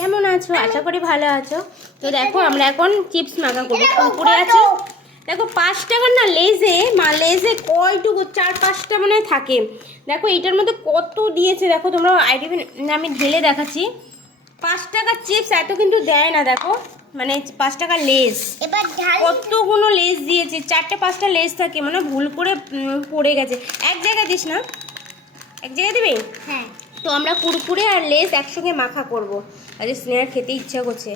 কেমন আছো? আশা করি ভালো আছো। তো দেখো আমরা এখন চিপস মাখা করবো। কুরকুরে আছে দেখো, 5 টাকার না লেজে কয়টুকু 4-5টা মনে হয় থাকে। দেখো এইটার মধ্যে কত দিয়েছে দেখো, তোমরা আমি ঢেলে দেখাচ্ছি। 5 টাকার চিপস এত কিন্তু দেয় না। দেখো মানে 5 টাকার লেজ, এবার কতগুলো লেজ দিয়েছে। 4-5টা লেজ থাকে, মানে ভুল করে পড়ে গেছে। এক জায়গায় দিস না, এক জায়গায় দিবি। হ্যাঁ, তো আমরা কুরকুরে আর লেস একসঙ্গে মাখা করব। আজকে স্নেহার খেতে ইচ্ছা করছে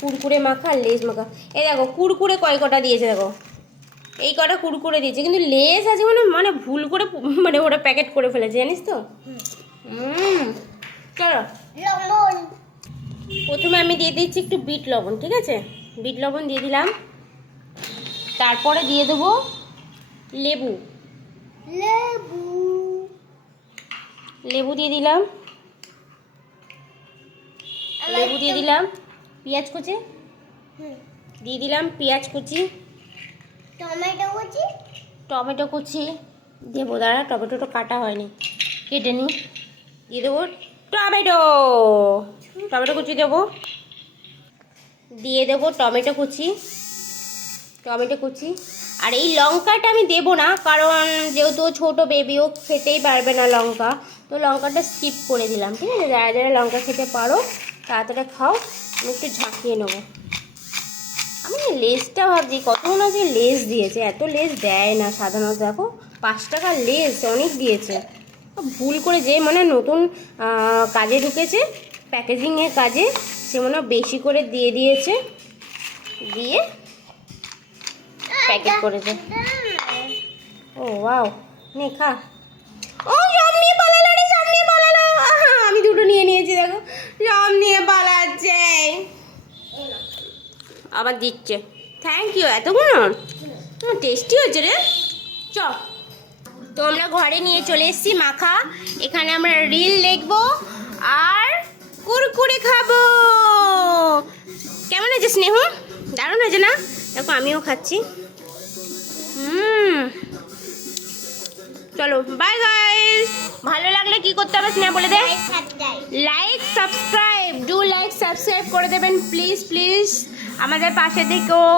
কুরকুরে মাখা আর লেস মাখা। এই দেখো কুরকুরে কয় কটা দিয়েছে দেখো, এই কটা কুরকুরে দিয়েছে, কিন্তু লেস আছে মানে ভুল করে মানে ওরা প্যাকেট করে ফেলেছে, জানিস তো। চলো লবণ প্রথমে আমি দিয়ে দিচ্ছি একটু বিট লবণ, ঠিক আছে। বিট লবণ দিয়ে দিলাম, তারপরে দিয়ে দেবো লেবু। লেবু লেবু দিয়ে দিলাম, লেবু দিয়ে দিলাম। পেঁয়াজ কুচি দিয়ে দিলাম, পেঁয়াজ কুচি, টমেটো কুচি, টমেটো কুচি দেবো। দাঁড়া, টমেটোটা কাটা হয়নি, কেটে নিই। দিয়ে দেবো টমেটো, টমেটো কুচি দেবো। দিয়ে দেবো টমেটো কুচি, টমেটো কুচি। আর এই লঙ্কাটা আমি দেবো না, কারণ যেহেতু ছোটো বেবি, ও খেতেই পারবে না লঙ্কা, তো লঙ্কাটা স্কিপ করে দিলাম, ঠিক আছে। যারা যারা লঙ্কা খেতে পারো তাড়াতাড়ি খাও। আমি একটু ঝাঁকিয়ে নেবো। আমি লেসটা ভাবছি কতক্ষণ আছে লেস দিয়েছে, এত লেস দেয় না সাধারণত। দেখো 5 টাকার লেস অনেক দিয়েছে। ভুল করে যে মানে নতুন কাজে ঢুকেছে, প্যাকেজিংয়ের কাজে, সে মনে হয় বেশি করে দিয়ে দিয়েছে, দিয়ে প্যাকেট করেছে। ও ওয়াও, নে খা। ও সব নিয়ে পালালো রে, সব নিয়ে পালালো। আমি দুটো নিয়ে নিয়েছি, দেখো সব নিয়ে পালাচ্ছে। আবার দিচ্ছে, থ্যাংক ইউ। এতগুলো টেস্টি হয়েছে রে। চ, তো আমরা ঘরে নিয়ে চলে এসেছি মাখা। এখানে আমরা রিল দেখবো আর কুরকুরে খাবো। কেমন হয়েছে স্নেহ? দারুণ হয়েছে না? দেখো আমিও খাচ্ছি। চলো বাই গাইস। ভালো লাগলে কি করতে হবে স্নেহ বলে দে। Like subscribe, do like subscribe করে দেবেন প্লিজ প্লিজ, আমাদের পাশে থেকেও।